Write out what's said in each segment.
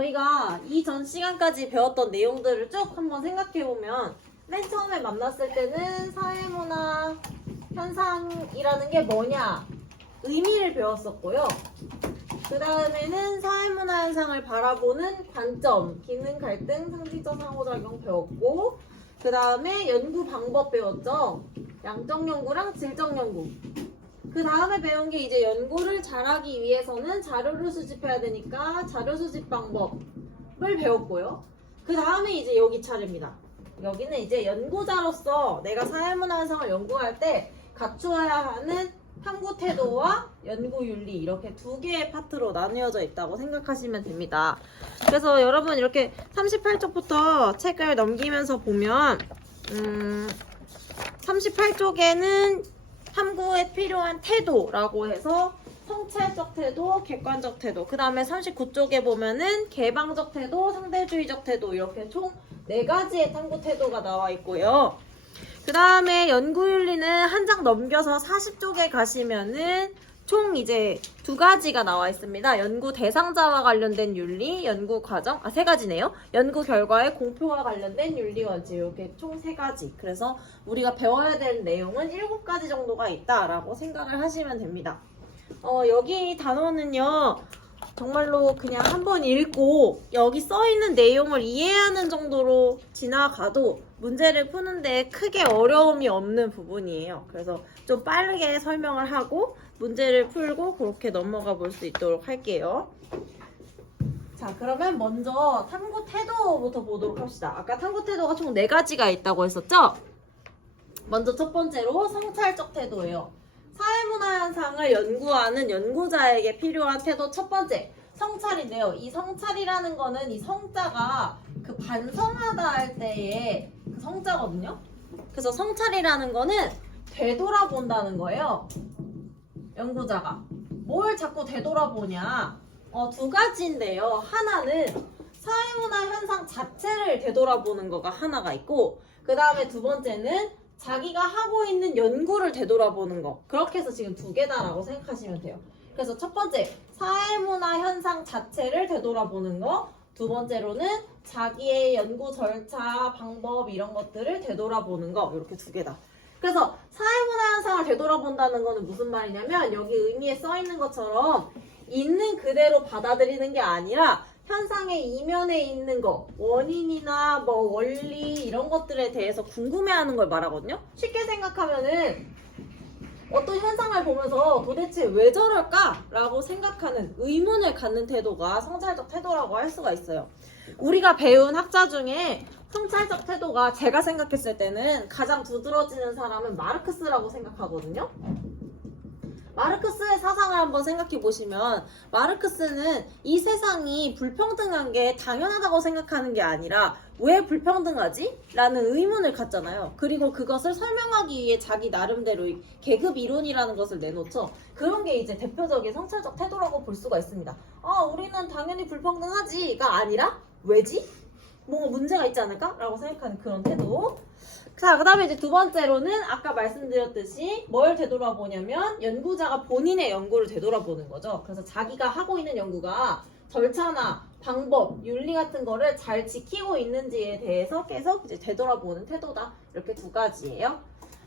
저희가 이전 시간까지 배웠던 내용들을 쭉 한번 생각해보면 맨 처음에 만났을 때는 사회문화 현상이라는 게 뭐냐 의미를 배웠었고요. 그 다음에는 사회문화 현상을 바라보는 관점, 기능, 갈등, 상징적 상호작용 배웠고, 그 다음에 연구 방법 배웠죠. 양적 연구랑 질적 연구. 그 다음에 배운 게 이제 연구를 잘하기 위해서는 자료를 수집해야 되니까 자료 수집 방법을 배웠고요. 그 다음에 이제 여기 차례입니다. 여기는 이제 연구자로서 내가 사회문화 현상을 연구할 때 갖추어야 하는 탐구 태도와 연구 윤리 이렇게 두 개의 파트로 나뉘어져 있다고 생각하시면 됩니다. 그래서 여러분 이렇게 38쪽부터 책을 넘기면서 보면 38쪽에는 탐구에 필요한 태도라고 해서 성찰적 태도, 객관적 태도, 그 다음에 39쪽에 보면은 개방적 태도, 상대주의적 태도 이렇게 총 4가지의 탐구 태도가 나와 있고요. 그 다음에 연구윤리는 한 장 넘겨서 40쪽에 가시면은 총 이제 2가지가 나와 있습니다. 연구 대상자와 관련된 윤리, 연구 과정, 3가지네요. 연구 결과의 공표와 관련된 윤리 원칙 이렇게 총 3가지. 그래서 우리가 배워야 될 내용은 7가지 정도가 있다라고 생각을 하시면 됩니다. 여기 단어는요. 정말로 그냥 한번 읽고 여기 써있는 내용을 이해하는 정도로 지나가도 문제를 푸는데 크게 어려움이 없는 부분이에요. 그래서 좀 빠르게 설명을 하고 문제를 풀고 그렇게 넘어가 볼 수 있도록 할게요. 자, 그러면 먼저 탐구 태도부터 보도록 합시다. 아까 탐구 태도가 총 4가지가 있다고 했었죠? 먼저 첫 번째로 성찰적 태도예요. 사회문화 현상을 연구하는 연구자에게 필요한 태도 첫 번째, 성찰인데요. 이 성찰이라는 거는 이 성자가 그 반성하다 할 때의 그 성자거든요. 그래서 성찰이라는 거는 되돌아본다는 거예요. 연구자가. 뭘 자꾸 되돌아보냐? 2가지인데요. 하나는 사회문화 현상 자체를 되돌아보는 거가 하나가 있고, 그 다음에 2번째는 자기가 하고 있는 연구를 되돌아보는 거. 그렇게 해서 지금 2개다라고 생각하시면 돼요. 그래서 첫 번째, 사회문화 현상 자체를 되돌아보는 거. 2번째로는 자기의 연구 절차, 방법 이런 것들을 되돌아보는 거. 이렇게 2개다. 그래서 사회문화 현상을 되돌아본다는 거는 무슨 말이냐면 여기 의미에 써 있는 것처럼 있는 그대로 받아들이는 게 아니라 현상의 이면에 있는 거, 원인이나 뭐 원리 이런 것들에 대해서 궁금해하는 걸 말하거든요. 쉽게 생각하면은 어떤 현상을 보면서 도대체 왜 저럴까? 라고 생각하는 의문을 갖는 태도가 성찰적 태도라고 할 수가 있어요. 우리가 배운 학자 중에 성찰적 태도가 제가 생각했을 때는 가장 두드러지는 사람은 마르크스라고 생각하거든요. 마르크스의 사상을 한번 생각해 보시면 마르크스는 이 세상이 불평등한 게 당연하다고 생각하는 게 아니라 왜 불평등하지? 라는 의문을 갖잖아요. 그리고 그것을 설명하기 위해 자기 나름대로 계급 이론이라는 것을 내놓죠. 그런 게 이제 대표적인 성찰적 태도라고 볼 수가 있습니다. 우리는 당연히 불평등하지가 아니라 왜지? 뭔가 문제가 있지 않을까? 라고 생각하는 그런 태도. 자, 그 다음에 이제 2번째로는 아까 말씀드렸듯이 뭘 되돌아보냐면 연구자가 본인의 연구를 되돌아보는 거죠. 그래서 자기가 하고 있는 연구가 절차나 방법, 윤리 같은 거를 잘 지키고 있는지에 대해서 계속 이제 되돌아보는 태도다. 이렇게 2가지예요.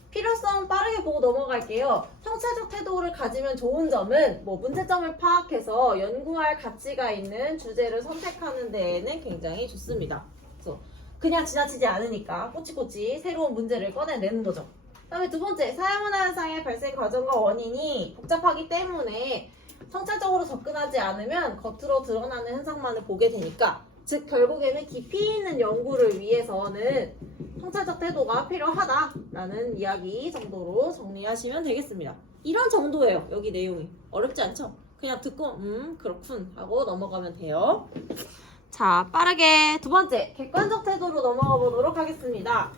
필요성 빠르게 보고 넘어갈게요. 성찰적 태도를 가지면 좋은 점은 문제점을 파악해서 연구할 가치가 있는 주제를 선택하는 데에는 굉장히 좋습니다. 그래서 그냥 지나치지 않으니까 꼬치꼬치 새로운 문제를 꺼내내는 거죠. 그 다음에 2번째, 사회문화 현상의 발생 과정과 원인이 복잡하기 때문에 성찰적으로 접근하지 않으면 겉으로 드러나는 현상만을 보게 되니까, 즉 결국에는 깊이 있는 연구를 위해서는 성찰적 태도가 필요하다라는 이야기 정도로 정리하시면 되겠습니다. 이런 정도예요. 여기 내용이. 어렵지 않죠? 그냥 듣고 그렇군 하고 넘어가면 돼요. 자, 빠르게 2번째, 객관적 태도로 넘어가 보도록 하겠습니다.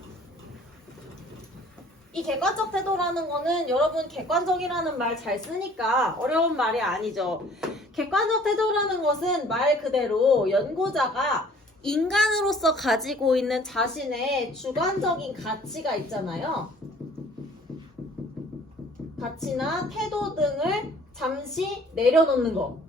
이 객관적 태도라는 거는 여러분 객관적이라는 말 잘 쓰니까 어려운 말이 아니죠. 객관적 태도라는 것은 말 그대로 연구자가 인간으로서 가지고 있는 자신의 주관적인 가치가 있잖아요. 가치나 태도 등을 잠시 내려놓는 거.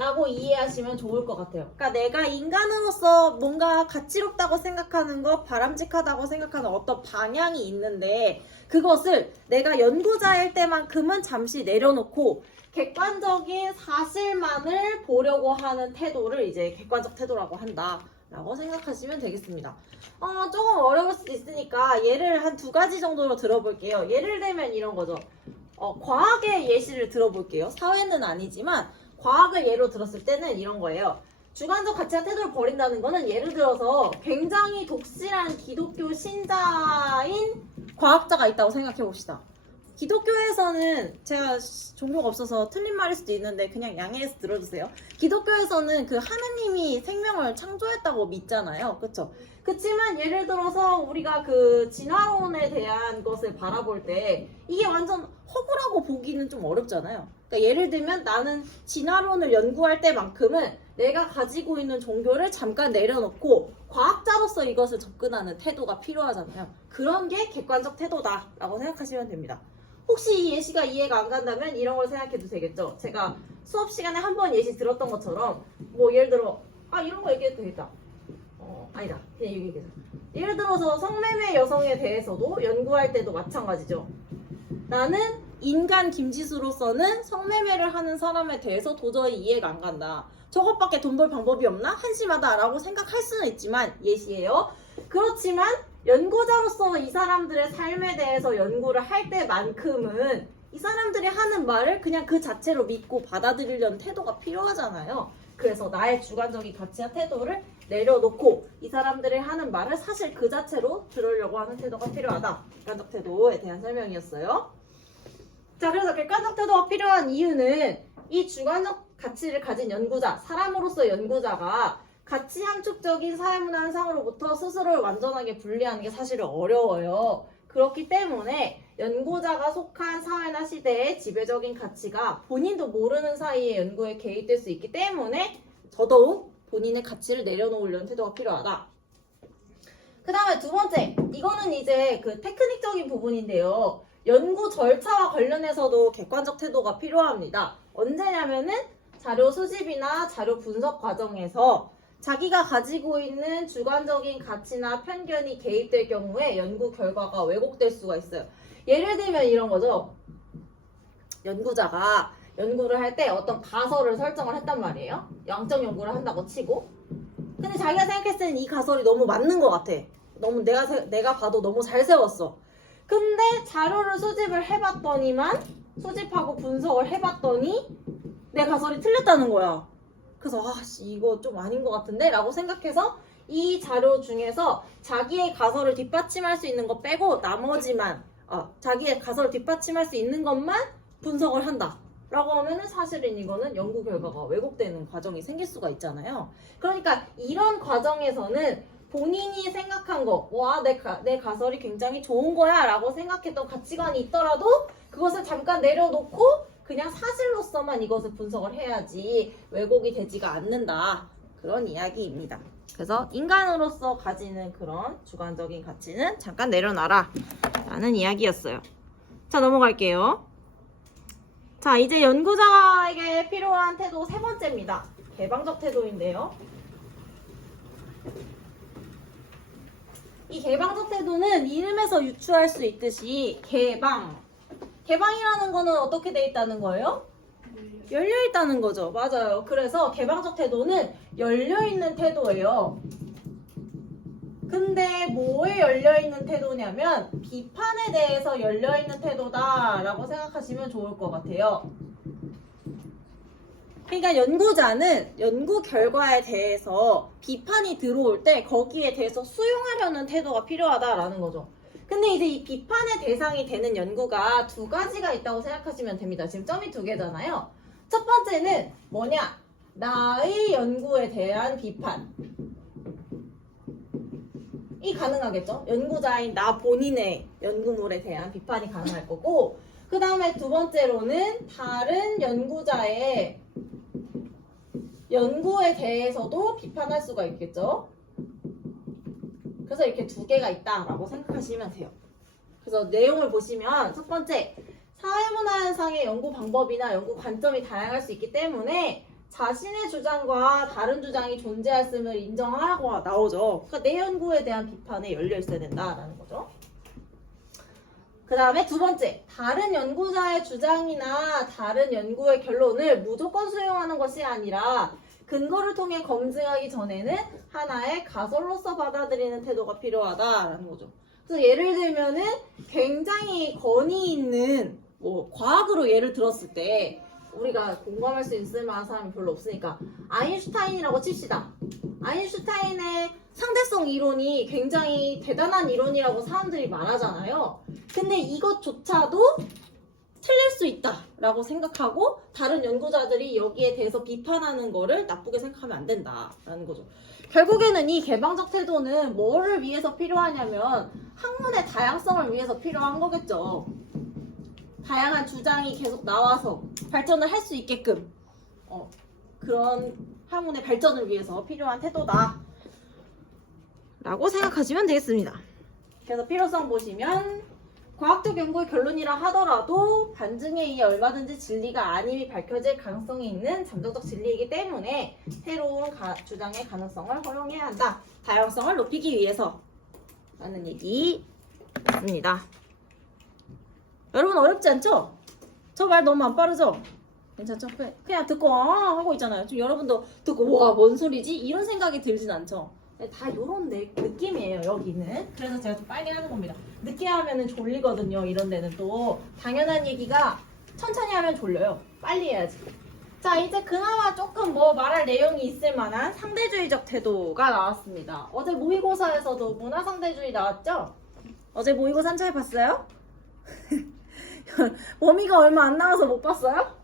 라고 이해하시면 좋을 것 같아요. 그러니까 내가 인간으로서 뭔가 가치롭다고 생각하는 것, 바람직하다고 생각하는 어떤 방향이 있는데 그것을 내가 연구자일 때만큼은 잠시 내려놓고 객관적인 사실만을 보려고 하는 태도를 이제 객관적 태도라고 한다 라고 생각하시면 되겠습니다. 조금 어려울 수도 있으니까 예를 한 2가지 정도로 들어볼게요. 예를 들면 이런 거죠. 과학의 예시를 들어볼게요. 사회는 아니지만 과학을 예로 들었을 때는 이런 거예요. 주관적 가치와 태도를 버린다는 거는 예를 들어서 굉장히 독실한 기독교 신자인 과학자가 있다고 생각해 봅시다. 기독교에서는 제가 종교가 없어서 틀린 말일 수도 있는데 그냥 양해해서 들어주세요. 기독교에서는 그 하느님이 생명을 창조했다고 믿잖아요. 그쵸? 그치만 예를 들어서 우리가 그 진화론에 대한 것을 바라볼 때 이게 완전 허구라고 보기는 좀 어렵잖아요. 그러니까 예를 들면 나는 진화론을 연구할 때만큼은 내가 가지고 있는 종교를 잠깐 내려놓고 과학자로서 이것을 접근하는 태도가 필요하잖아요. 그런 게 객관적 태도다라고 생각하시면 됩니다. 혹시 이 예시가 이해가 안 간다면 이런 걸 생각해도 되겠죠. 제가 수업 시간에 한 번 예시 들었던 것처럼 뭐 예를 들어 이런 거 얘기해도 되겠다. 아니다. 그냥 얘기해도 예를 들어서 성매매 여성에 대해서도 연구할 때도 마찬가지죠. 나는 인간 김지수로서는 성매매를 하는 사람에 대해서 도저히 이해가 안 간다. 저것밖에 돈 벌 방법이 없나? 한심하다라고 생각할 수는 있지만 예시예요. 그렇지만 연구자로서 이 사람들의 삶에 대해서 연구를 할 때만큼은 이 사람들이 하는 말을 그냥 그 자체로 믿고 받아들이려는 태도가 필요하잖아요. 그래서 나의 주관적인 가치와 태도를 내려놓고 이 사람들이 하는 말을 사실 그 자체로 들으려고 하는 태도가 필요하다. 객관적 태도에 대한 설명이었어요. 자, 그래서 객관적 태도가 필요한 이유는 이 주관적 가치를 가진 연구자, 사람으로서 연구자가 가치 함축적인 사회문화 현상으로부터 스스로를 완전하게 분리하는 게 사실은 어려워요. 그렇기 때문에 연구자가 속한 사회나 시대의 지배적인 가치가 본인도 모르는 사이에 연구에 개입될 수 있기 때문에 더더욱 본인의 가치를 내려놓으려는 태도가 필요하다. 그 다음에 2번째, 이거는 이제 그 테크닉적인 부분인데요. 연구 절차와 관련해서도 객관적 태도가 필요합니다. 언제냐면은 자료 수집이나 자료 분석 과정에서 자기가 가지고 있는 주관적인 가치나 편견이 개입될 경우에 연구 결과가 왜곡될 수가 있어요. 예를 들면 이런 거죠. 연구자가 연구를 할 때 어떤 가설을 설정을 했단 말이에요. 양적 연구를 한다고 치고. 근데 자기가 생각했을 때는 이 가설이 너무 맞는 것 같아. 너무 내가 봐도 너무 잘 세웠어. 근데 자료를 수집을 해봤더니만 수집하고 분석을 해봤더니 내 가설이 틀렸다는 거야. 그래서 이거 좀 아닌 것 같은데? 라고 생각해서 이 자료 중에서 자기의 가설을 뒷받침할 수 있는 거 빼고 나머지만 자기의 가설을 뒷받침할 수 있는 것만 분석을 한다. 라고 하면은 사실은 이거는 연구 결과가 왜곡되는 과정이 생길 수가 있잖아요. 그러니까 이런 과정에서는 본인이 생각한 거, 내 가설이 굉장히 좋은 거야 라고 생각했던 가치관이 있더라도 그것을 잠깐 내려놓고 그냥 사실로서만 이것을 분석을 해야지 왜곡이 되지가 않는다. 그런 이야기입니다. 그래서 인간으로서 가지는 그런 주관적인 가치는 잠깐 내려놔라 라는 이야기였어요. 자, 넘어갈게요. 자, 이제 연구자에게 필요한 태도 3번째입니다. 개방적 태도인데요. 이 개방적 태도는 이름에서 유추할 수 있듯이 개방이라는 거는 어떻게 돼 있다는 거예요? 열려 있다는 거죠. 맞아요. 그래서 개방적 태도는 열려 있는 태도예요. 근데 뭐에 열려 있는 태도냐면 비판에 대해서 열려 있는 태도다라고 생각하시면 좋을 것 같아요. 그러니까 연구자는 연구 결과에 대해서 비판이 들어올 때 거기에 대해서 수용하려는 태도가 필요하다라는 거죠. 근데 이제 이 비판의 대상이 되는 연구가 2가지가 있다고 생각하시면 됩니다. 지금 점이 2개잖아요. 첫 번째는 뭐냐? 나의 연구에 대한 비판이 가능하겠죠? 연구자인 나 본인의 연구물에 대한 비판이 가능할 거고, 그 다음에 2번째로는 다른 연구자의 연구에 대해서도 비판할 수가 있겠죠? 그래서 이렇게 2개가 있다라고 생각하시면 돼요. 그래서 내용을 보시면 첫 번째, 사회문화 현상의 연구 방법이나 연구 관점이 다양할 수 있기 때문에 자신의 주장과 다른 주장이 존재했음을 인정하고 나오죠. 그러니까 내 연구에 대한 비판에 열려 있어야 된다라는 거죠. 그 다음에 두 번째, 다른 연구자의 주장이나 다른 연구의 결론을 무조건 수용하는 것이 아니라 근거를 통해 검증하기 전에는 하나의 가설로서 받아들이는 태도가 필요하다라는 거죠. 그래서 예를 들면은 굉장히 권위 있는 과학으로 예를 들었을 때 우리가 공감할 수 있을 만한 사람이 별로 없으니까 아인슈타인이라고 칩시다. 아인슈타인의 상대성 이론이 굉장히 대단한 이론이라고 사람들이 말하잖아요. 근데 이것조차도 틀릴 수 있다라고 생각하고 다른 연구자들이 여기에 대해서 비판하는 거를 나쁘게 생각하면 안 된다라는 거죠. 결국에는 이 개방적 태도는 뭐를 위해서 필요하냐면 학문의 다양성을 위해서 필요한 거겠죠. 다양한 주장이 계속 나와서 발전을 할 수 있게끔 그런 학문의 발전을 위해서 필요한 태도다 라고 생각하시면 되겠습니다. 그래서 필요성 보시면 과학적 연구의 결론이라 하더라도 반증에 의해 얼마든지 진리가 아님이 밝혀질 가능성이 있는 잠정적 진리이기 때문에 새로운 주장의 가능성을 허용해야 한다. 다양성을 높이기 위해서 라는 얘기입니다. 여러분 어렵지 않죠? 저 말 너무 안 빠르죠? 괜찮죠? 그냥 듣고 하고 있잖아요. 지금 여러분도 듣고 와 뭔 소리지? 이런 생각이 들진 않죠? 다 이런 느낌이에요 여기는. 그래서 제가 좀 빨리 하는 겁니다. 늦게 하면은 졸리거든요. 이런 데는 또 당연한 얘기가 천천히 하면 졸려요. 빨리 해야지. 자 이제 그나마 조금 말할 내용이 있을 만한 상대주의적 태도가 나왔습니다. 어제 모의고사에서도 문화상대주의 나왔죠? 어제 모의고사 한차례 봤어요? 범위가 얼마 안 나와서 못 봤어요?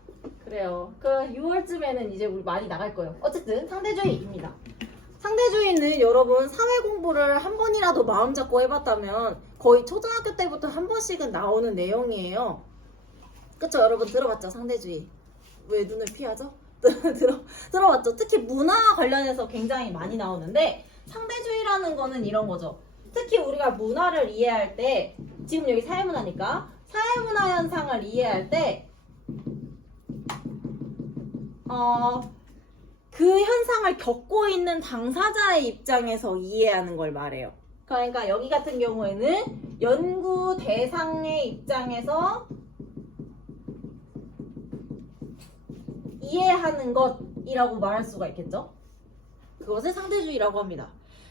그래요. 그 6월쯤에는 이제 우리 많이 나갈 거예요. 어쨌든 상대주의입니다. 상대주의는 여러분 사회 공부를 한 번이라도 마음 잡고 해봤다면 거의 초등학교 때부터 한 번씩은 나오는 내용이에요. 그쵸? 여러분 들어봤죠? 상대주의. 왜 눈을 피하죠? 들어봤죠? 특히 문화 관련해서 굉장히 많이 나오는데 상대주의라는 거는 이런 거죠. 특히 우리가 문화를 이해할 때 지금 여기 사회문화니까 사회문화 현상을 이해할 때 그 현상을 겪고 있는 당사자의 입장에서 이해하는 걸 말해요. 그러니까 여기 같은 경우에는 연구 대상의 입장에서 이해하는 것이라고 말할 수가 있겠죠. 그것을 상대주의라고 합니다.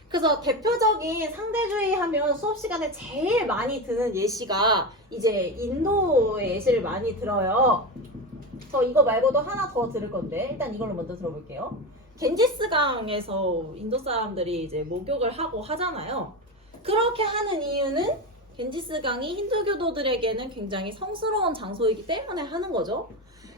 그래서 대표적인 상대주의 하면 수업 시간에 제일 많이 드는 예시가 이제 인도의 예시를 많이 들어요. 저 이거 말고도 하나 더 들을 건데 일단 이걸로 먼저 들어볼게요. 겐지스강에서 인도 사람들이 이제 목욕을 하고 하잖아요. 그렇게 하는 이유는 겐지스강이 힌두교도들에게는 굉장히 성스러운 장소이기 때문에 하는 거죠.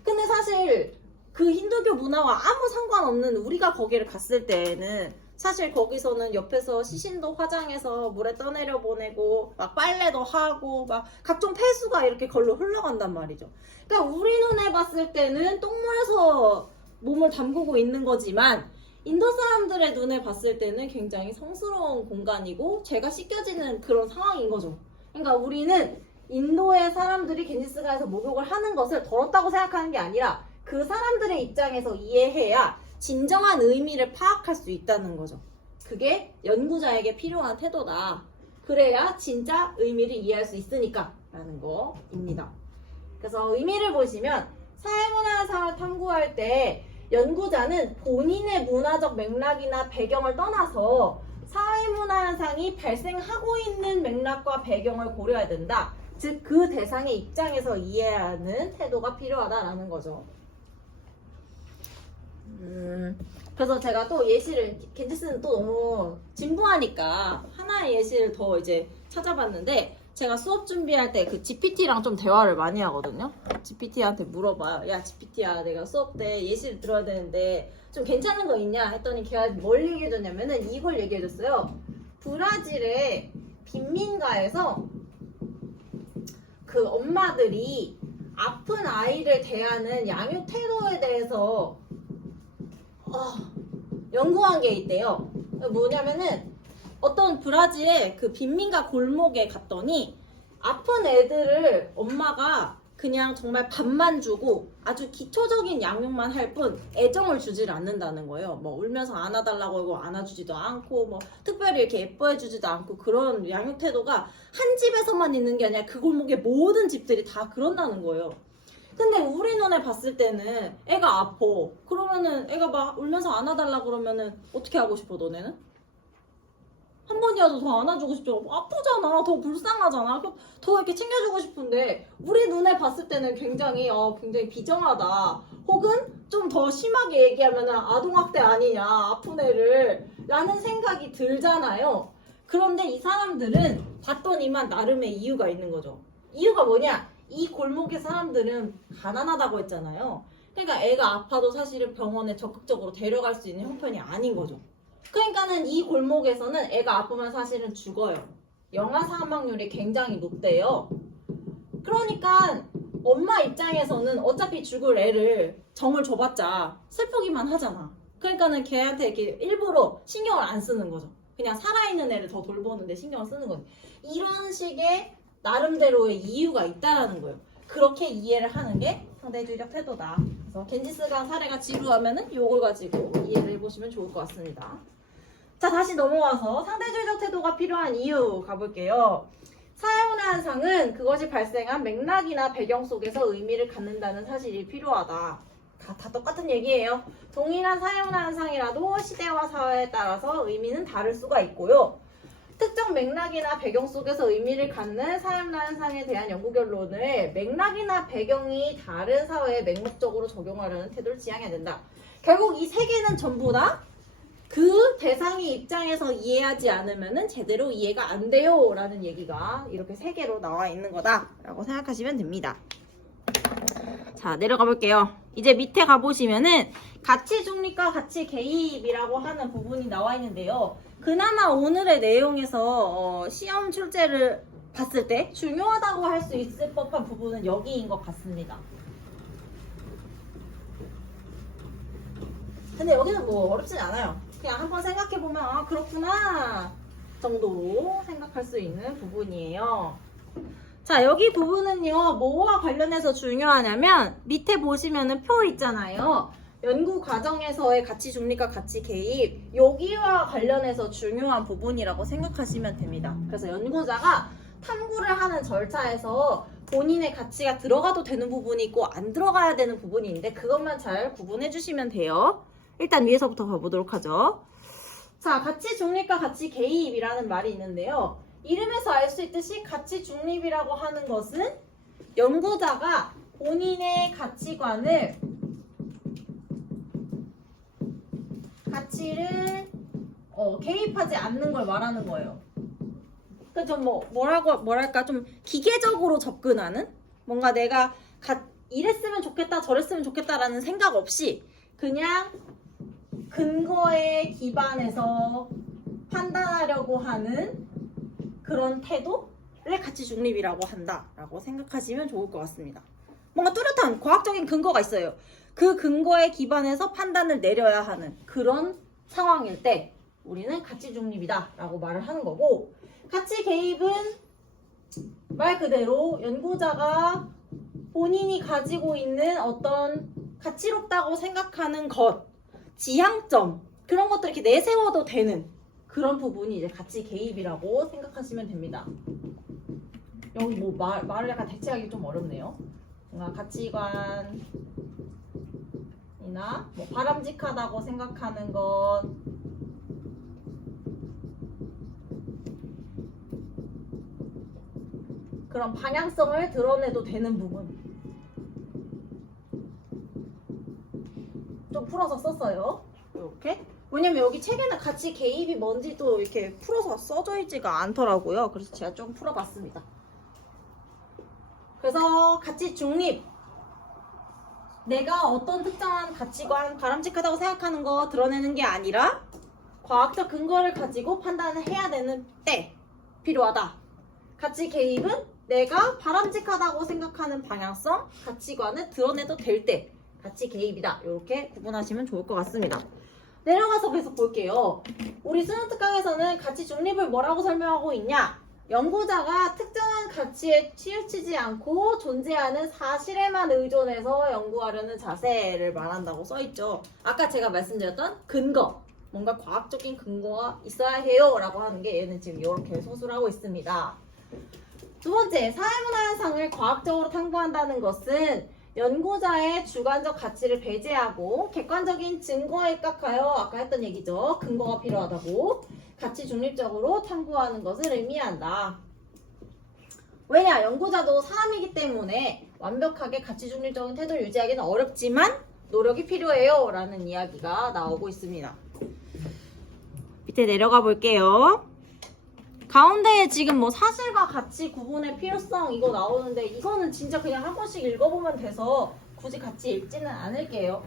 근데 사실 그 힌두교 문화와 아무 상관없는 우리가 거기를 갔을 때에는 사실 거기서는 옆에서 시신도 화장해서 물에 떠내려 보내고 막 빨래도 하고 막 각종 폐수가 이렇게 걸로 흘러간단 말이죠. 그러니까 우리 눈에 봤을 때는 똥물에서 몸을 담그고 있는 거지만 인도 사람들의 눈에 봤을 때는 굉장히 성스러운 공간이고 죄가 씻겨지는 그런 상황인 거죠. 그러니까 우리는 인도의 사람들이 겐지스강에서 목욕을 하는 것을 더럽다고 생각하는 게 아니라 그 사람들의 입장에서 이해해야 진정한 의미를 파악할 수 있다는 거죠. 그게 연구자에게 필요한 태도다. 그래야 진짜 의미를 이해할 수 있으니까 라는 거입니다. 그래서 의미를 보시면 사회문화 현상을 탐구할 때 연구자는 본인의 문화적 맥락이나 배경을 떠나서 사회문화 현상이 발생하고 있는 맥락과 배경을 고려해야 된다. 즉 그 대상의 입장에서 이해하는 태도가 필요하다라는 거죠. 그래서 제가 또 예시를 겐지스는 또 너무 진부하니까 하나의 예시를 더 이제 찾아봤는데 제가 수업 준비할 때 그 GPT랑 좀 대화를 많이 하거든요. GPT한테 물어봐요. 야 GPT야 내가 수업 때 예시를 들어야 되는데 좀 괜찮은 거 있냐 했더니 걔가 뭘 얘기해줬냐면은 이걸 얘기해줬어요. 브라질의 빈민가에서 그 엄마들이 아픈 아이를 대하는 양육 태도에 대해서 연구한 게 있대요. 뭐냐면은 어떤 브라질의 그 빈민가 골목에 갔더니 아픈 애들을 엄마가 그냥 정말 밥만 주고 아주 기초적인 양육만 할 뿐 애정을 주질 않는다는 거예요. 뭐 울면서 안아달라고 하고 안아주지도 않고 뭐 특별히 이렇게 예뻐해주지도 않고 그런 양육 태도가 한 집에서만 있는 게 아니라 그 골목의 모든 집들이 다 그런다는 거예요. 근데 우리 눈에 봤을 때는 애가 아파. 그러면은 애가 막 울면서 안아달라 그러면은 어떻게 하고 싶어 너네는? 한 번이라도 더 안아주고 싶죠. 아프잖아. 더 불쌍하잖아. 더 이렇게 챙겨주고 싶은데 우리 눈에 봤을 때는 굉장히 비정하다. 혹은 좀 더 심하게 얘기하면 아동학대 아니냐. 아픈 애를 라는 생각이 들잖아요. 그런데 이 사람들은 봤더니만 나름의 이유가 있는 거죠. 이유가 뭐냐? 이 골목의 사람들은 가난하다고 했잖아요. 그러니까 애가 아파도 사실은 병원에 적극적으로 데려갈 수 있는 형편이 아닌 거죠. 그러니까는 이 골목에서는 애가 아프면 사실은 죽어요. 영아 사망률이 굉장히 높대요. 그러니까 엄마 입장에서는 어차피 죽을 애를 정을 줘봤자 슬프기만 하잖아. 그러니까는 걔한테 이렇게 일부러 신경을 안 쓰는 거죠. 그냥 살아있는 애를 더 돌보는데 신경을 쓰는 거죠. 이런 식의 나름대로의 이유가 있다라는 거예요. 그렇게 이해를 하는 게 상대주의적 태도다. 그래서 겐지스강 사례가 지루하면은 요걸 가지고 이해를 해보시면 좋을 것 같습니다. 자, 다시 넘어와서 상대주의적 태도가 필요한 이유 가볼게요. 사회문화현상은 그것이 발생한 맥락이나 배경 속에서 의미를 갖는다는 사실이 필요하다. 다 똑같은 얘기예요. 동일한 사회문화현상이라도 시대와 사회에 따라서 의미는 다를 수가 있고요. 특정 맥락이나 배경 속에서 의미를 갖는 사회문화현상에 대한 연구 결론을 맥락이나 배경이 다른 사회에 맹목적으로 적용하려는 태도를 지향해야 된다. 결국 이 세 개는 전부 다 그 대상의 입장에서 이해하지 않으면 제대로 이해가 안 돼요 라는 얘기가 이렇게 세 개로 나와 있는 거다 라고 생각하시면 됩니다. 자, 내려가 볼게요. 이제 밑에 가보시면은 가치 중립과 가치 개입이라고 하는 부분이 나와 있는데요. 그나마 오늘의 내용에서 시험 출제를 봤을 때 중요하다고 할 수 있을 법한 부분은 여기인 것 같습니다. 근데 여기는 뭐 어렵진 않아요. 그냥 한번 생각해보면 아 그렇구나 정도로 생각할 수 있는 부분이에요. 자, 여기 부분은요 뭐와 관련해서 중요하냐면 밑에 보시면은 표 있잖아요. 연구 과정에서의 가치 중립과 가치 개입 여기와 관련해서 중요한 부분이라고 생각하시면 됩니다. 그래서 연구자가 탐구를 하는 절차에서 본인의 가치가 들어가도 되는 부분이 있고 안 들어가야 되는 부분이 있는데 그것만 잘 구분해 주시면 돼요. 일단 위에서부터 가보도록 하죠. 자, 가치 중립과 가치 개입이라는 말이 있는데요. 이름에서 알 수 있듯이 가치 중립이라고 하는 것은 연구자가 본인의 가치관을 가치를 개입하지 않는 걸 말하는 거예요. 그래서 뭐랄까 좀 기계적으로 접근하는 뭔가 내가 이랬으면 좋겠다 저랬으면 좋겠다라는 생각 없이 그냥 근거에 기반해서 판단하려고 하는 그런 태도를 가치 중립이라고 한다라고 생각하시면 좋을 것 같습니다. 뭔가 뚜렷한 과학적인 근거가 있어요. 그 근거에 기반해서 판단을 내려야 하는 그런 상황일 때 우리는 가치 중립이다 라고 말을 하는 거고, 가치 개입은 말 그대로 연구자가 본인이 가지고 있는 어떤 가치롭다고 생각하는 것, 지향점, 그런 것들 이렇게 내세워도 되는 그런 부분이 이제 가치 개입이라고 생각하시면 됩니다. 여기 뭐 말을 약간 대체하기 좀 어렵네요. 뭔가 가치관이나 뭐 바람직하다고 생각하는 것, 그런 방향성을 드러내도 되는 부분 좀 풀어서 썼어요. 이렇게. 왜냐면 여기 책에는 가치 개입이 뭔지도 이렇게 풀어서 써져 있지가 않더라고요. 그래서 제가 좀 풀어봤습니다. 그래서 가치 중립, 내가 어떤 특정한 가치관, 바람직하다고 생각하는 거 드러내는 게 아니라 과학적 근거를 가지고 판단을 해야 되는 때 필요하다. 가치 개입은 내가 바람직하다고 생각하는 방향성, 가치관을 드러내도 될 때 가치 개입이다. 이렇게 구분하시면 좋을 것 같습니다. 내려가서 계속 볼게요. 우리 수능 특강에서는 가치 중립을 뭐라고 설명하고 있냐? 연구자가 특정한 다른 가치에 치우치지 않고 존재하는 사실에만 의존해서 연구하려는 자세를 말한다고 써있죠. 아까 제가 말씀드렸던 근거, 뭔가 과학적인 근거가 있어야 해요 라고 하는 게 얘는 지금 이렇게 소수를 하고 있습니다. 두 번째, 사회문화 현상을 과학적으로 탐구한다는 것은 연구자의 주관적 가치를 배제하고 객관적인 증거에 입각하여 아까 했던 얘기죠. 근거가 필요하다고 가치 중립적으로 탐구하는 것을 의미한다. 왜냐? 연구자도 사람이기 때문에 완벽하게 가치 중립적인 태도를 유지하기는 어렵지만 노력이 필요해요 라는 이야기가 나오고 있습니다. 밑에 내려가 볼게요. 가운데에 지금 뭐 사실과 가치 구분의 필요성 이거 나오는데 이거는 진짜 그냥 한 번씩 읽어보면 돼서 굳이 같이 읽지는 않을게요.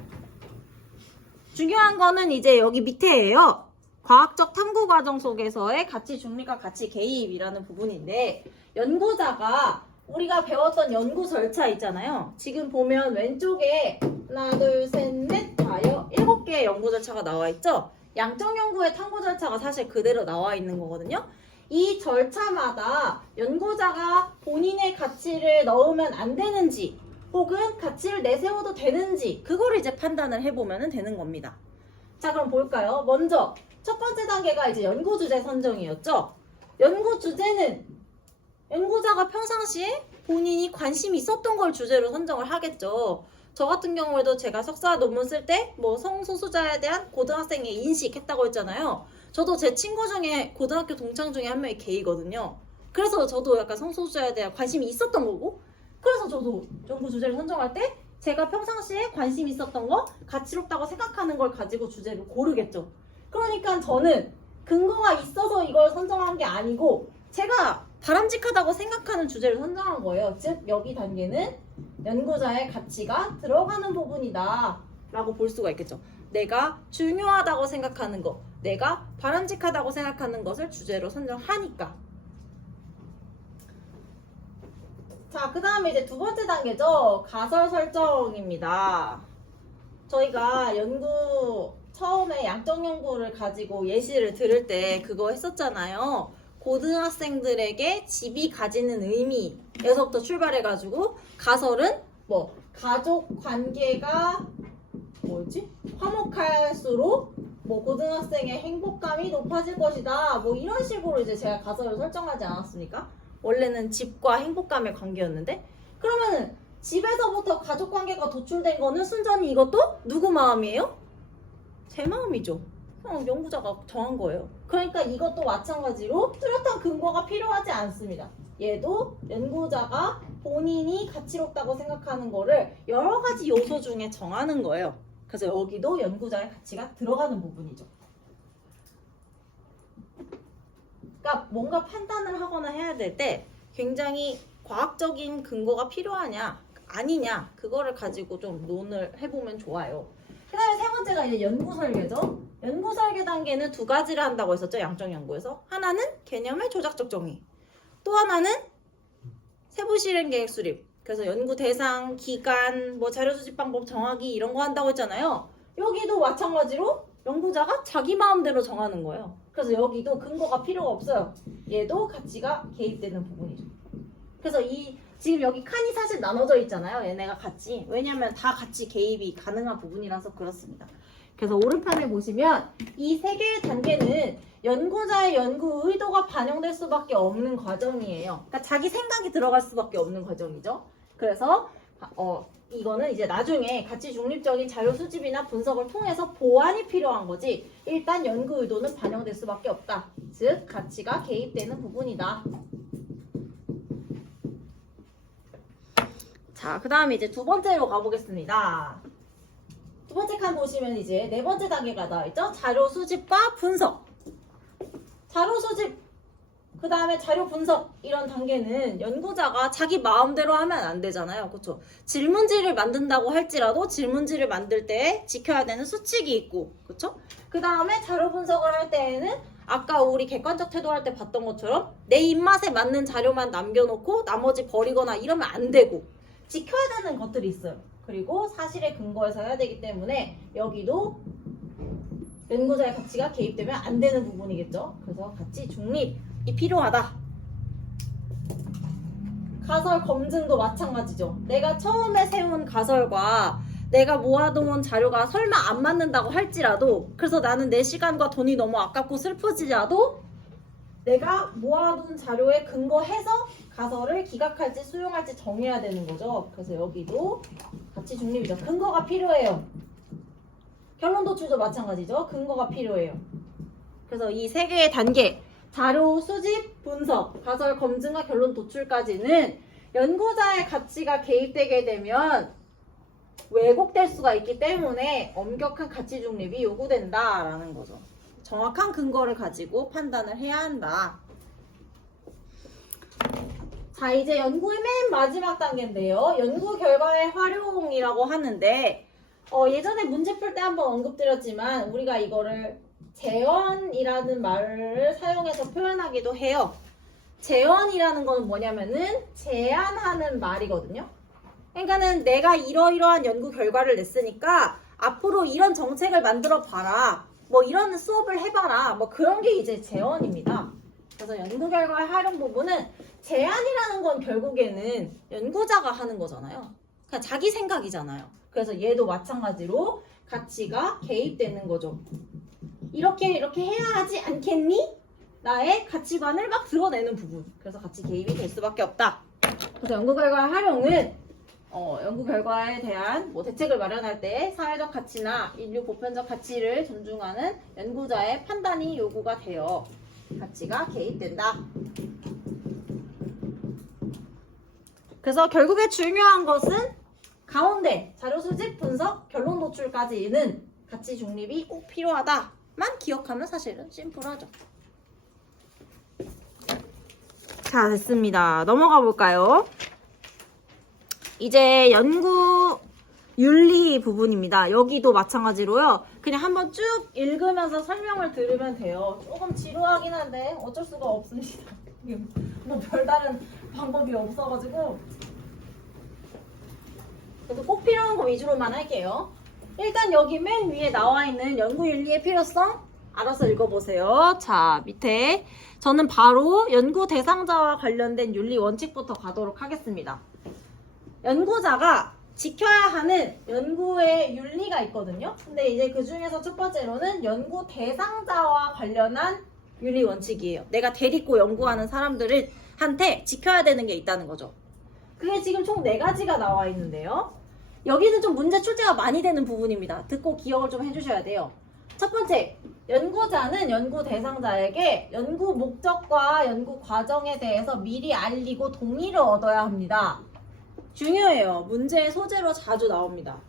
중요한 거는 이제 여기 밑에예요. 과학적 탐구 과정 속에서의 가치 중립과 가치 개입이라는 부분인데 연구자가 우리가 배웠던 연구 절차 있잖아요. 지금 보면 왼쪽에 하나, 둘, 셋, 넷, 다여 7개의 연구 절차가 나와 있죠. 양적 연구의 탐구 절차가 사실 그대로 나와 있는 거거든요. 이 절차마다 연구자가 본인의 가치를 넣으면 안 되는지 혹은 가치를 내세워도 되는지 그거를 이제 판단을 해보면 되는 겁니다. 자, 그럼 볼까요? 먼저 첫 번째 단계가 이제 연구 주제 선정이었죠. 연구 주제는 연구자가 평상시에 본인이 관심이 있었던 걸 주제로 선정을 하겠죠. 저 같은 경우에도 제가 석사 논문 쓸 때 뭐 성소수자에 대한 고등학생의 인식 했다고 했잖아요. 저도 제 친구 중에 고등학교 동창 중에 한 명이 게이거든요. 그래서 저도 약간 성소수자에 대한 관심이 있었던 거고 그래서 저도 연구 주제를 선정할 때 제가 평상시에 관심 있었던 거 가치롭다고 생각하는 걸 가지고 주제를 고르겠죠. 그러니까 저는 근거가 있어서 이걸 선정한 게 아니고 제가 바람직하다고 생각하는 주제를 선정한 거예요. 즉 여기 단계는 연구자의 가치가 들어가는 부분이다 라고 볼 수가 있겠죠. 내가 중요하다고 생각하는 거, 내가 바람직하다고 생각하는 것을 주제로 선정하니까. 자, 그 다음에 이제 두 번째 단계죠. 가설 설정입니다. 저희가 연구 처음에 양적 연구를 가지고 예시를 들을 때 그거 했었잖아요. 고등학생들에게 집이 가지는 의미에서부터 출발해가지고 가설은 뭐 가족 관계가 뭐였지? 화목할수록 뭐 고등학생의 행복감이 높아질 것이다. 뭐 이런 식으로 이제 제가 가설을 설정하지 않았습니까? 원래는 집과 행복감의 관계였는데 그러면은 집에서부터 가족 관계가 도출된 거는 순전히 이것도 누구 마음이에요? 제 마음이죠. 연구자가 정한 거예요. 그러니까 이것도 마찬가지로 뚜렷한 근거가 필요하지 않습니다. 얘도 연구자가 본인이 가치롭다고 생각하는 거를 여러 가지 요소 중에 정하는 거예요. 그래서 여기도 연구자의 가치가 들어가는 부분이죠. 그러니까 뭔가 판단을 하거나 해야 될 때 굉장히 과학적인 근거가 필요하냐 아니냐 그거를 가지고 좀 논을 해보면 좋아요. 그 다음에 세 번째가 이제 연구 설계죠. 연구 설계 단계는 두 가지를 한다고 했었죠. 양적 연구에서. 하나는 개념의 조작적 정의. 또 하나는 세부 실행 계획 수립. 그래서 연구 대상, 기간, 뭐 자료 수집 방법 정하기 이런 거 한다고 했잖아요. 여기도 마찬가지로 연구자가 자기 마음대로 정하는 거예요. 그래서 여기도 근거가 필요가 없어요. 얘도 가치가 개입되는 부분이죠. 그래서 지금 여기 칸이 사실 나눠져 있잖아요. 얘네가 같이. 왜냐면 다 같이 개입이 가능한 부분이라서 그렇습니다. 그래서 오른편에 보시면 이 세 개의 단계는 연구자의 연구 의도가 반영될 수밖에 없는 과정이에요. 그러니까 자기 생각이 들어갈 수밖에 없는 과정이죠. 그래서 이거는 이제 나중에 가치 중립적인 자료 수집이나 분석을 통해서 보완이 필요한 거지 일단 연구 의도는 반영될 수밖에 없다. 즉 가치가 개입되는 부분이다. 자, 그 다음에 이제 두 번째로 가보겠습니다. 두 번째 칸 보시면 이제 네 번째 단계가 나와있죠? 자료 수집과 분석. 자료 수집, 그 다음에 자료 분석 이런 단계는 연구자가 자기 마음대로 하면 안 되잖아요. 그렇죠? 질문지를 만든다고 할지라도 질문지를 만들 때 지켜야 되는 수칙이 있고 그렇죠? 그 다음에 자료 분석을 할 때에는 아까 우리 객관적 태도할 때 봤던 것처럼 내 입맛에 맞는 자료만 남겨놓고 나머지 버리거나 이러면 안 되고 지켜야 되는 것들이 있어요. 그리고 사실에 근거해서 해야 되기 때문에 여기도 연구자의 가치가 개입되면 안 되는 부분이겠죠. 그래서 가치 중립이 필요하다. 가설 검증도 마찬가지죠. 내가 처음에 세운 가설과 내가 모아놓은 자료가 설마 안 맞는다고 할지라도, 그래서 나는 내 시간과 돈이 너무 아깝고 슬프지라도 내가 모아둔 자료에 근거해서 가설을 기각할지 수용할지 정해야 되는 거죠. 그래서 여기도 가치 중립이죠. 근거가 필요해요. 결론 도출도 마찬가지죠. 근거가 필요해요. 그래서 이 세 개의 단계, 자료 수집, 분석, 가설 검증과 결론 도출까지는 연구자의 가치가 개입되게 되면 왜곡될 수가 있기 때문에 엄격한 가치 중립이 요구된다라는 거죠. 정확한 근거를 가지고 판단을 해야 한다. 자, 이제 연구의 맨 마지막 단계인데요. 연구 결과의 활용이라고 하는데 예전에 문제 풀 때 한번 언급드렸지만 우리가 이거를 재현이라는 말을 사용해서 표현하기도 해요. 재현이라는 건 뭐냐면은 제안하는 말이거든요. 그러니까는 내가 이러이러한 연구 결과를 냈으니까 앞으로 이런 정책을 만들어 봐라. 뭐 이런 수업을 해봐라. 뭐 그런 게 이제 재현입니다. 그래서 연구 결과의 활용 부분은 제안이라는 건 결국에는 연구자가 하는 거잖아요. 그냥 자기 생각이잖아요. 그래서 얘도 마찬가지로 가치가 개입되는 거죠. 이렇게 해야 하지 않겠니? 나의 가치관을 막 드러내는 부분. 그래서 가치 개입이 될 수밖에 없다. 그래서 연구 결과의 활용은 연구 결과에 대한 대책을 마련할 때 사회적 가치나 인류 보편적 가치를 존중하는 연구자의 판단이 요구가 되어 가치가 개입된다. 그래서 결국에 중요한 것은 가운데 자료 수집, 분석, 결론 도출까지는 가치 중립이 꼭 필요하다만 기억하면 사실은 심플하죠. 자, 됐습니다. 넘어가 볼까요? 이제 연구 윤리 부분입니다. 여기도 마찬가지로요. 그냥 한번 쭉 읽으면서 설명을 들으면 돼요. 조금 지루하긴 한데 어쩔 수가 없습니다. 뭐 별다른 방법이 없어가지고. 그래서 꼭 필요한 거 위주로만 할게요. 일단 여기 맨 위에 나와 있는 연구 윤리의 필요성 알아서 읽어보세요. 자, 밑에 저는 바로 연구 대상자와 관련된 윤리 원칙부터 가도록 하겠습니다. 연구자가 지켜야 하는 연구의 윤리가 있거든요. 근데 이제 그 중에서 첫 번째로는 연구 대상자와 관련한 윤리 원칙이에요. 내가 데리고 연구하는 사람들한테 지켜야 되는 게 있다는 거죠. 그게 지금 총 4가지가 나와 있는데요. 여기는 좀 문제 출제가 많이 되는 부분입니다. 듣고 기억을 좀 해주셔야 돼요. 첫 번째, 연구자는 연구 대상자에게 연구 목적과 연구 과정에 대해서 미리 알리고 동의를 얻어야 합니다. 중요해요. 문제의 소재로 자주 나옵니다.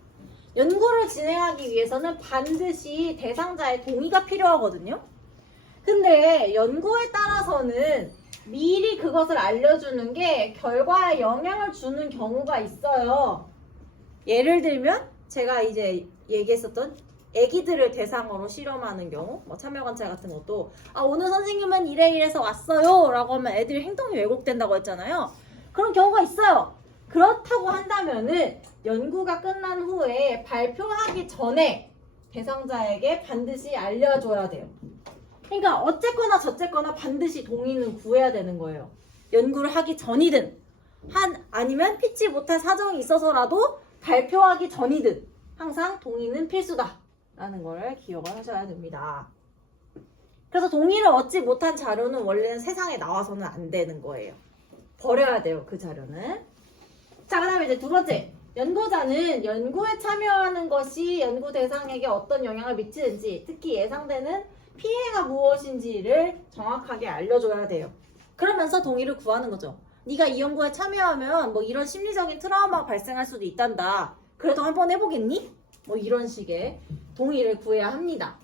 연구를 진행하기 위해서는 반드시 대상자의 동의가 필요하거든요. 근데 연구에 따라서는 미리 그것을 알려주는 게 결과에 영향을 주는 경우가 있어요. 예를 들면 제가 이제 얘기했었던 애기들을 대상으로 실험하는 경우, 참여관찰 같은 것도 오늘 선생님은 이래서 왔어요 라고 하면 애들이 행동이 왜곡된다고 했잖아요. 그런 경우가 있어요. 그렇다고 한다면은 연구가 끝난 후에 발표하기 전에 대상자에게 반드시 알려줘야 돼요. 그러니까 어쨌거나 저쨌거나 반드시 동의는 구해야 되는 거예요. 연구를 하기 전이든 아니면 피치 못할 사정이 있어서라도 발표하기 전이든 항상 동의는 필수다 라는 걸 기억을 하셔야 됩니다. 그래서 동의를 얻지 못한 자료는 원래는 세상에 나와서는 안 되는 거예요. 버려야 돼요, 그 자료는. 자, 그 다음에 이제 두 번째, 연구자는 연구에 참여하는 것이 연구 대상에게 어떤 영향을 미치는지, 특히 예상되는 피해가 무엇인지를 정확하게 알려줘야 돼요. 그러면서 동의를 구하는 거죠. 네가 이 연구에 참여하면 뭐 이런 심리적인 트라우마가 발생할 수도 있단다. 그래도 한번 해보겠니? 뭐 이런 식의 동의를 구해야 합니다.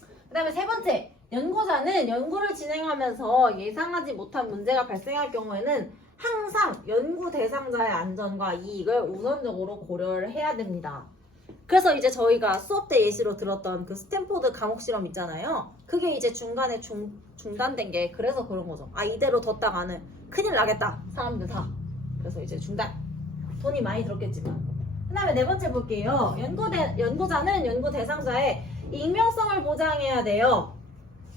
그 다음에 세 번째, 연구자는 연구를 진행하면서 예상하지 못한 문제가 발생할 경우에는 항상 연구 대상자의 안전과 이익을 우선적으로 고려를 해야 됩니다. 그래서 이제 저희가 수업 때 예시로 들었던 그 스탠포드 감옥 실험 있잖아요. 그게 이제 중간에 중단된 게 그래서 그런 거죠. 이대로 뒀다가는 큰일 나겠다. 사람들 다. 그래서 이제 중단. 돈이 많이 들었겠지만. 그 다음에 네 번째 볼게요. 연구자는 연구 대상자의 익명성을 보장해야 돼요.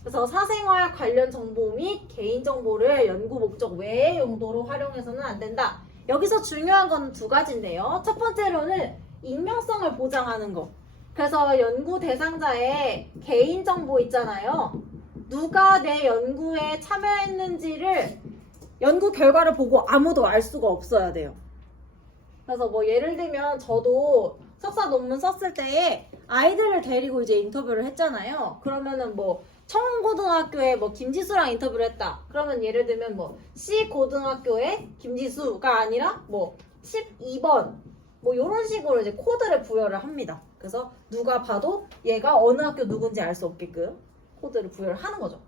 그래서 사생활 관련 정보 및 개인정보를 연구 목적 외의 용도로 활용해서는 안 된다. 여기서 중요한 건 두 가지인데요. 첫 번째로는 익명성을 보장하는 거. 그래서 연구 대상자의 개인정보 있잖아요. 누가 내 연구에 참여했는지를 연구 결과를 보고 아무도 알 수가 없어야 돼요. 그래서 뭐 예를 들면 저도 석사 논문 썼을 때에 아이들을 데리고 이제 인터뷰를 했잖아요. 그러면은 뭐 청운고등학교에 뭐 김지수랑 인터뷰를 했다. 그러면 예를 들면 뭐 C고등학교에 김지수가 아니라 뭐 12번 뭐 이런 식으로 이제 코드를 부여를 합니다. 그래서 누가 봐도 얘가 어느 학교 누군지 알 수 없게끔 코드를 부여를 하는 거죠.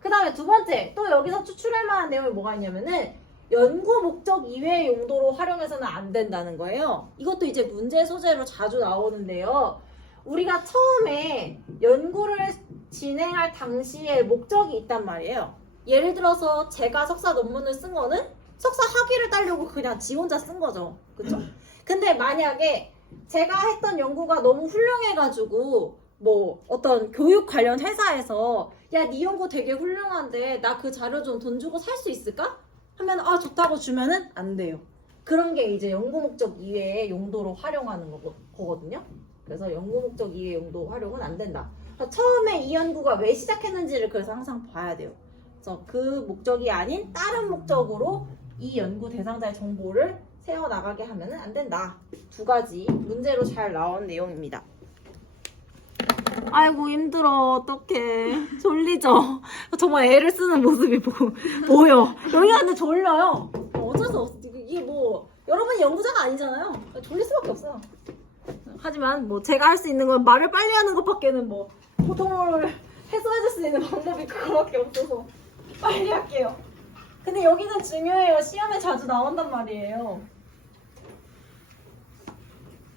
그 다음에 두 번째, 또 여기서 추출할 만한 내용이 뭐가 있냐면은 연구 목적 이외의 용도로 활용해서는 안 된다는 거예요. 이것도 이제 문제 소재로 자주 나오는데요. 우리가 처음에 연구를 진행할 당시에 목적이 있단 말이에요. 예를 들어서 제가 석사 논문을 쓴 거는 석사 학위를 따려고 그냥 지 혼자 쓴 거죠. 그쵸? 근데 만약에 제가 했던 연구가 너무 훌륭해가지고 뭐 어떤 교육 관련 회사에서 야, 네 연구 되게 훌륭한데 나 그 자료 좀 돈 주고 살 수 있을까? 하면 아 좋다고 주면은 안 돼요. 그런 게 이제 연구 목적 이외의 용도로 활용하는 거거든요. 그래서 연구 목적 이외의 용도 활용은 안 된다. 처음에 이 연구가 왜 시작했는지를 그래서 항상 봐야 돼요. 그래서 그 목적이 아닌 다른 목적으로 이 연구 대상자의 정보를 세워나가게 하면 안 된다. 두 가지 문제로 잘 나온 내용입니다. 아이고 힘들어. 어떡해. 졸리죠? 정말 애를 쓰는 모습이 보여. 여기 왔는데 졸려요. 어쩔 수 없어. 이게 뭐 여러분이 연구자가 아니잖아요. 졸릴 수밖에 없어요. 하지만 뭐 제가 할 수 있는 건 말을 빨리 하는 것밖에는 뭐 고통을 해소해줄 수 있는 방법이 그거밖에 없어서 빨리 할게요. 근데 여기는 중요해요. 시험에 자주 나온단 말이에요.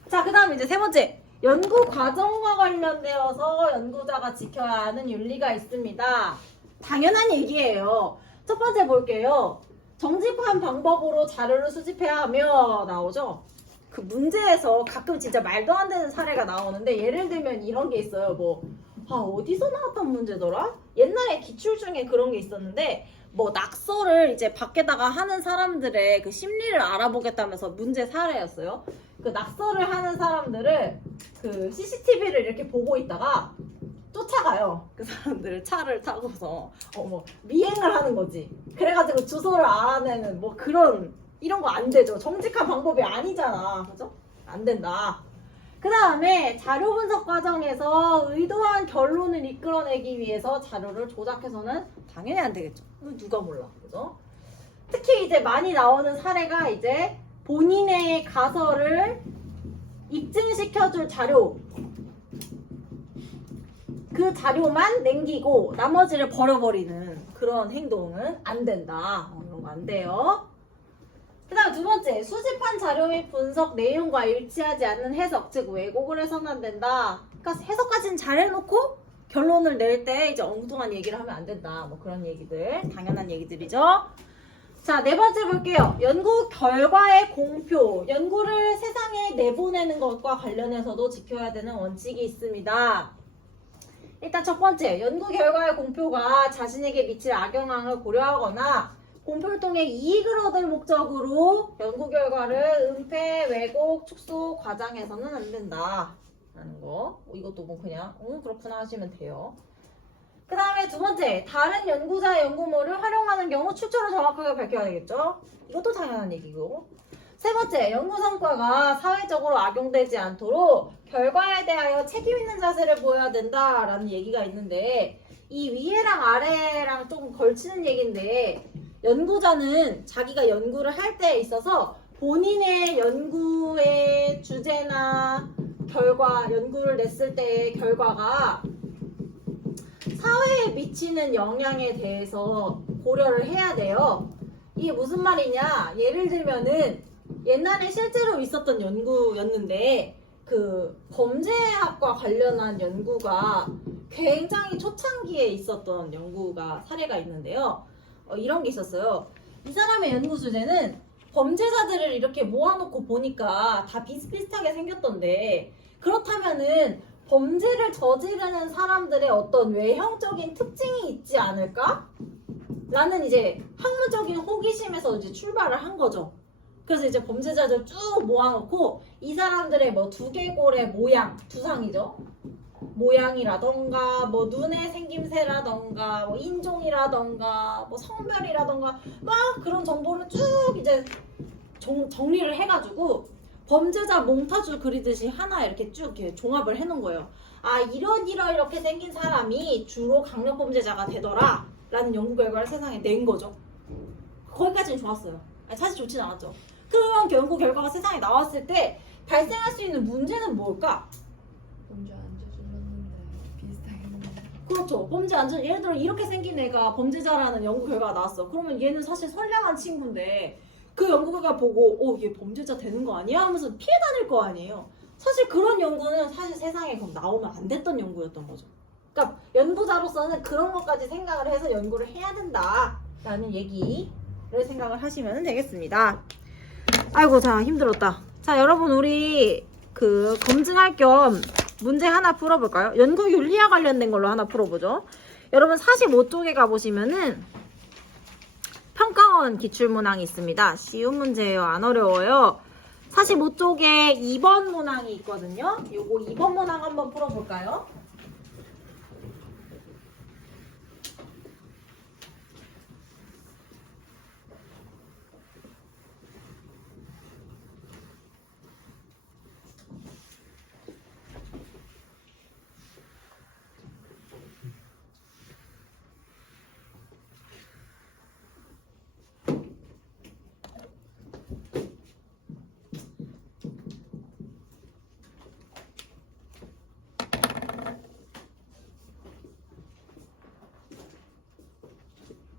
자, 그 다음 이제 세 번째. 연구 과정과 관련되어서 연구자가 지켜야 하는 윤리가 있습니다. 당연한 얘기예요. 첫 번째 볼게요. 정직한 방법으로 자료를 수집해야 하며 나오죠. 그 문제에서 가끔 진짜 말도 안 되는 사례가 나오는데 예를 들면 이런 게 있어요. 뭐 어디서 나왔던 문제더라? 옛날에 기출 중에 그런 게 있었는데 뭐 낙서를 이제 밖에다가 하는 사람들의 그 심리를 알아보겠다면서 문제 사례였어요. 그 낙서를 하는 사람들을 그 CCTV를 이렇게 보고 있다가 쫓아가요. 그 사람들을 차를 타고서 뭐 미행을 하는 거지. 그래가지고 주소를 알아내는 뭐 이런 거 안 되죠. 정직한 방법이 아니잖아. 그죠? 안 된다. 그 다음에 자료 분석 과정에서 의도한 결론을 이끌어내기 위해서 자료를 조작해서는 당연히 안 되겠죠. 누가 몰라. 그죠? 특히 이제 많이 나오는 사례가 이제 본인의 가설을 입증시켜줄 자료, 그 자료만 남기고 나머지를 버려버리는 그런 행동은 안 된다. 이런 거 안 돼요. 그 다음 두 번째, 수집한 자료 및 분석 내용과 일치하지 않는 해석, 즉 왜곡을 해서는 안 된다. 그러니까 해석까지는 잘 해놓고 결론을 낼 때 이제 엉뚱한 얘기를 하면 안 된다. 뭐 그런 얘기들, 당연한 얘기들이죠. 자, 네 번째 볼게요. 연구 결과의 공표. 연구를 세상에 내보내는 것과 관련해서도 지켜야 되는 원칙이 있습니다. 일단 첫 번째, 연구 결과의 공표가 자신에게 미칠 악영향을 고려하거나 공표를 통해 이익을 얻을 목적으로 연구 결과를 은폐, 왜곡, 축소, 과장해서는 안 된다. 라는 거. 이것도 뭐 그냥 그렇구나 하시면 돼요. 그 다음에 두 번째, 다른 연구자의 연구물을 활용하는 경우 출처를 정확하게 밝혀야 되겠죠. 이것도 당연한 얘기고. 세 번째, 연구 성과가 사회적으로 악용되지 않도록 결과에 대하여 책임 있는 자세를 보여야 된다라는 얘기가 있는데 이 위에랑 아래랑 조금 걸치는 얘기인데 연구자는 자기가 연구를 할 때에 있어서 본인의 연구의 주제나 결과, 연구를 냈을 때의 결과가 사회에 미치는 영향에 대해서 고려를 해야 돼요. 이게 무슨 말이냐? 예를 들면은 옛날에 실제로 있었던 연구였는데 그 범죄학과 관련한 연구가 굉장히 초창기에 있었던 연구가 사례가 있는데요. 이런 게 있었어요. 이 사람의 연구 주제는 범죄자들을 이렇게 모아놓고 보니까 다 비슷비슷하게 생겼던데 그렇다면은 범죄를 저지르는 사람들의 어떤 외형적인 특징이 있지 않을까? 라는 이제 학문적인 호기심에서 이제 출발을 한 거죠. 그래서 이제 범죄자들 쭉 모아놓고 이 사람들의 뭐 두개골의 모양, 두상이죠. 모양이라던가 뭐 눈의 생김새라던가 뭐 인종이라던가 뭐 성별이라던가 막 그런 정보를 쭉 이제 정리를 해가지고 범죄자 몽타주 그리듯이 하나 이렇게 쭉 이렇게 종합을 해놓은 거예요. 아 이렇게 생긴 사람이 주로 강력범죄자가 되더라 라는 연구 결과를 세상에 낸 거죠. 거기까지는 좋았어요. 아니, 사실 좋진 않았죠. 그런 연구 결과가 세상에 나왔을 때 발생할 수 있는 문제는 뭘까? 범죄 안 저질렀는데 비슷하겠네. 그렇죠. 범죄 안전 예를 들어 이렇게 생긴 애가 범죄자라는 연구 결과가 나왔어. 그러면 얘는 사실 선량한 친구인데 그 연구 결과 보고 얘 범죄자 되는 거 아니야? 하면서 피해 다닐 거 아니에요. 사실 그런 연구는 사실 세상에 그럼 나오면 안 됐던 연구였던 거죠. 그러니까 연구자로서는 그런 것까지 생각을 해서 연구를 해야 된다라는 얘기를 생각을 하시면 되겠습니다. 아이고 자 힘들었다. 자 여러분 우리 그 검증할 겸 문제 하나 풀어볼까요? 연구 윤리와 관련된 걸로 하나 풀어보죠. 여러분 45쪽에 가보시면은 평가원 기출문항이 있습니다. 쉬운 문제예요. 안 어려워요. 45쪽에 2번 문항이 있거든요. 요거 2번 문항 한번 풀어볼까요?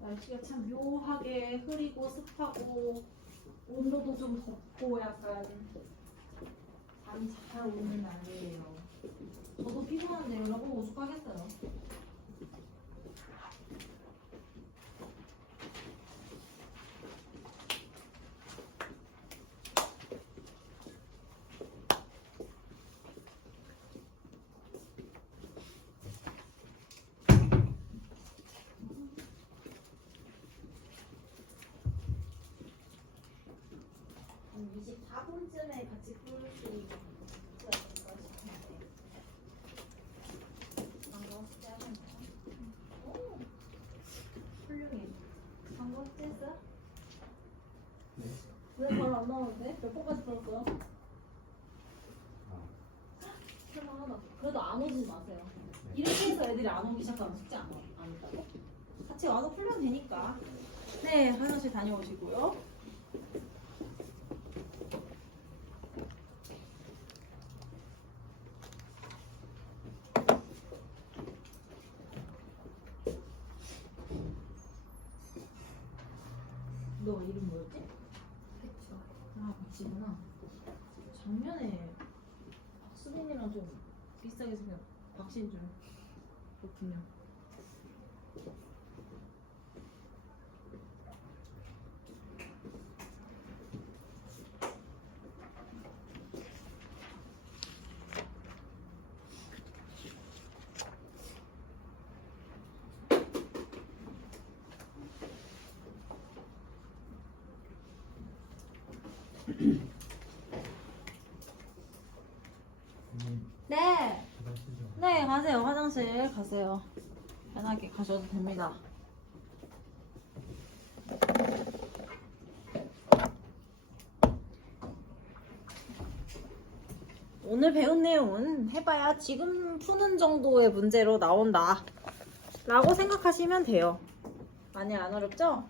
날씨가 참 묘하게 흐리고 습하고 온도도 좀 덥고 약간 잠이 잘 오는 날이에요. 저도 피곤한데 여러분 오죽하겠어요. 한 24분쯤에 같이 풀 수 있을까 싶은데. 방금 째셨나요? 오, 훌륭해. 방금 째어? 네. 왜 바로 안 나오는데? 몇 번까지 들었어요? 할만하다. 그래도 안 오지 마세요. 이렇게 해서 애들이 안 오기 시작하면 숙제 안 한다고? 같이 와서 풀면 되니까. 네, 화장실 다녀오시고요. 너 이름 뭐였지? 그쵸. 아, 박지구나. 작년에 박수빈이랑 좀 비슷하게 생긴 박신준. 그렇군요. 네. 네, 가세요. 화장실 가세요. 편하게 가셔도 됩니다. 오늘 배운 내용은 해봐야 지금 푸는 정도의 문제로 나온다 라고 생각하시면 돼요. 많이 안 어렵죠?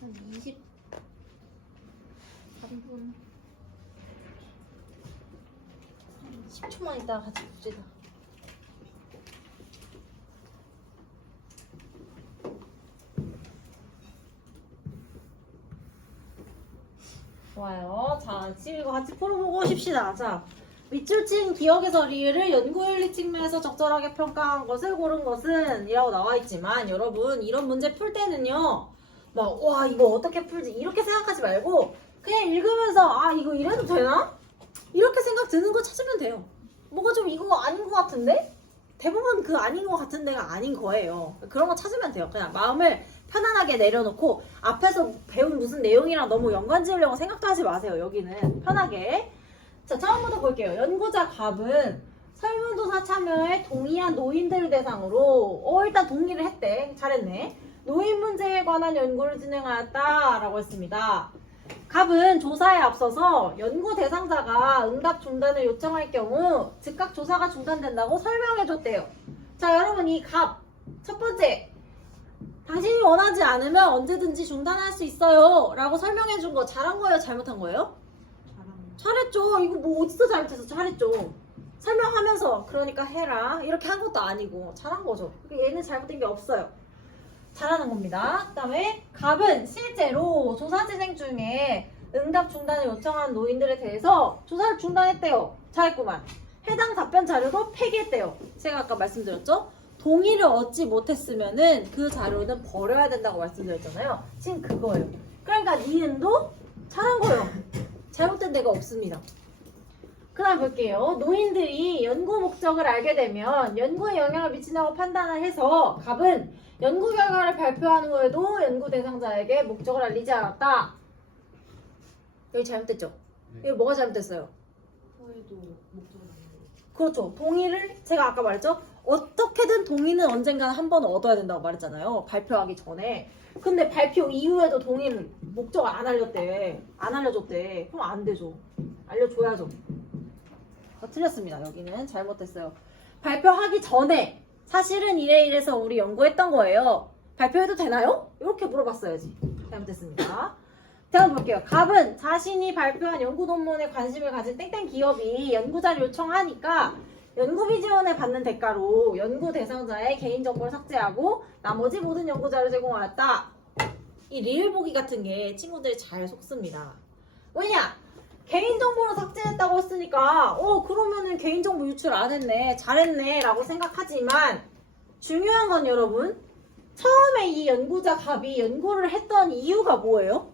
한 23분 10초만 있다가 같이 봅시다. 좋아요. 자, 지금 이거 같이 풀어보고 쉽시다. 자, 밑줄친 기억에서 리을을 연구윤리 측면에서 적절하게 평가한 것을 고른 것은 이라고 나와 있지만 여러분 이런 문제 풀 때는요 막 와 이거 어떻게 풀지 이렇게 생각하지 말고 그냥 읽으면서 아 이거 이래도 되나? 이렇게 생각 드는 거 찾으면 돼요. 뭐가 좀 이거 아닌 것 같은데? 대부분 그 아닌 것 같은 데가 아닌 거예요. 그런 거 찾으면 돼요. 그냥 마음을 편안하게 내려놓고 앞에서 배운 무슨 내용이랑 너무 연관 지으려고 생각도 하지 마세요. 여기는 편하게. 자, 처음부터 볼게요. 연구자 갑은 설문조사 참여에 동의한 노인들을 대상으로 일단 동의를 했대. 잘했네. 노인 문제에 관한 연구를 진행하였다라고 했습니다. 갑은 조사에 앞서서 연구 대상자가 응답 중단을 요청할 경우 즉각 조사가 중단된다고 설명해줬대요. 자, 여러분 이 갑 첫 번째 당신이 원하지 않으면 언제든지 중단할 수 있어요 라고 설명해준 거 잘한 거예요? 잘못한 거예요? 잘했죠. 이거 뭐 어디서 잘못해서 잘했죠. 설명하면서 그러니까 해라 이렇게 한 것도 아니고 잘한 거죠. 얘는 잘못된 게 없어요. 잘하는 겁니다. 그 다음에 갑은 실제로 조사 진행 중에 응답 중단을 요청한 노인들에 대해서 조사를 중단했대요. 잘했구만. 해당 답변 자료도 폐기했대요. 제가 아까 말씀드렸죠? 동의를 얻지 못했으면은 그 자료는 버려야 된다고 말씀드렸잖아요. 지금 그거예요. 그러니까 니은도 잘한 거예요. 잘못된 데가 없습니다. 그 다음 볼게요. 노인들이 연구 목적을 알게 되면 연구에 영향을 미친다고 판단을 해서 갑은 연구 결과를 발표한 후에도 연구 대상자에게 목적을 알리지 않았다. 여기 잘못됐죠? 네. 여기 뭐가 잘못됐어요? 후에도 목적을 안 해요. 그렇죠. 동의를 제가 아까 말했죠? 어떻게든 동의는 언젠가 한 번 얻어야 된다고 말했잖아요. 발표하기 전에. 근데 발표 이후에도 동의를 목적을 안 알렸대. 안 알려줬대. 그럼 안 되죠. 알려줘야죠. 틀렸습니다. 여기는 잘못됐어요. 발표하기 전에 사실은 이래서 우리 연구했던 거예요. 발표해도 되나요? 이렇게 물어봤어야지. 잘못됐습니다. 다음 볼게요. 갑은 자신이 발표한 연구 논문에 관심을 가진 땡땡 기업이 연구자를 요청하니까 연구비 지원을 받는 대가로 연구 대상자의 개인정보를 삭제하고 나머지 모든 연구자를 제공하였다. 이 리을 보기 같은 게 친구들이 잘 속습니다. 왜냐? 개인정보를 삭제했다고 했으니까 그러면은 개인정보 유출 안 했네 잘했네 라고 생각하지만 중요한 건 여러분 처음에 이 연구자 갑이 연구를 했던 이유가 뭐예요?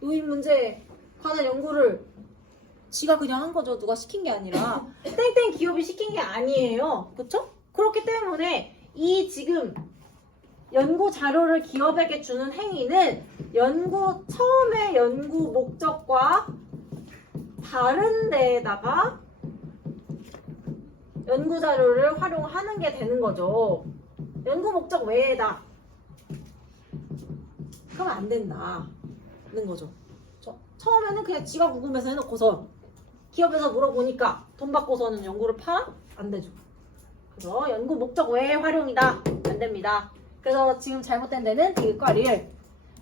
노인 문제에 관한 연구를 지가 그냥 한 거죠. 누가 시킨 게 아니라 땡땡 기업이 시킨 게 아니에요. 그쵸? 그렇기 때문에 이 지금 연구 자료를 기업에게 주는 행위는 처음에 연구 목적과 다른 데에다가 연구 자료를 활용하는 게 되는 거죠. 연구 목적 외에다. 그러면 안 된다는 거죠. 처음에는 그냥 지가 궁금해서 해놓고서 기업에서 물어보니까 돈 받고서는 연구를 팔아? 안 되죠. 그래서 연구 목적 외에 활용이다. 안 됩니다. 그래서 지금 잘못된 데는 디귿과 리을.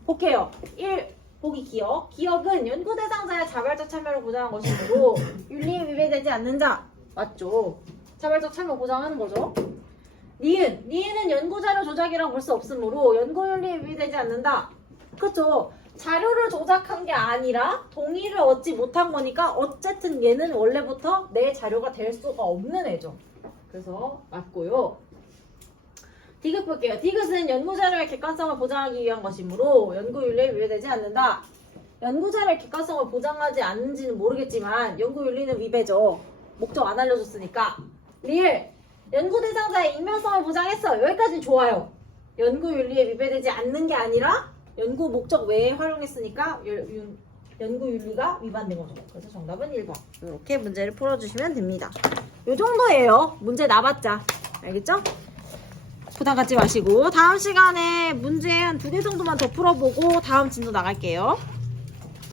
볼게요. 1. 보기 기억. 기억은 연구 대상자의 자발적 참여를 보장한 것이므로 윤리에 위배되지 않는 자. 맞죠? 자발적 참여 보장하는 거죠. 니은. 니은은 연구자료 조작이라고 볼 수 없으므로 연구윤리에 위배되지 않는다. 그렇죠. 자료를 조작한 게 아니라 동의를 얻지 못한 거니까 어쨌든 얘는 원래부터 내 자료가 될 수가 없는 애죠. 그래서 맞고요. 디귿 볼게요. 디귿은 연구자료의 객관성을 보장하기 위한 것이므로 연구윤리에 위배되지 않는다. 연구자료의 객관성을 보장하지 않는지는 모르겠지만 연구윤리는 위배죠. 목적 안 알려줬으니까. 리을. 연구 대상자의 익명성을 보장했어. 여기까지는 좋아요. 연구윤리에 위배되지 않는 게 아니라 연구 목적 외에 활용했으니까 연구윤리가 위반된 거죠. 그래서 정답은 1번. 이렇게 문제를 풀어주시면 됩니다. 이 정도예요. 문제 나봤자. 알겠죠? 부담 갖지 마시고 다음 시간에 문제 한 2개 정도만 더 풀어보고 다음 진도 나갈게요.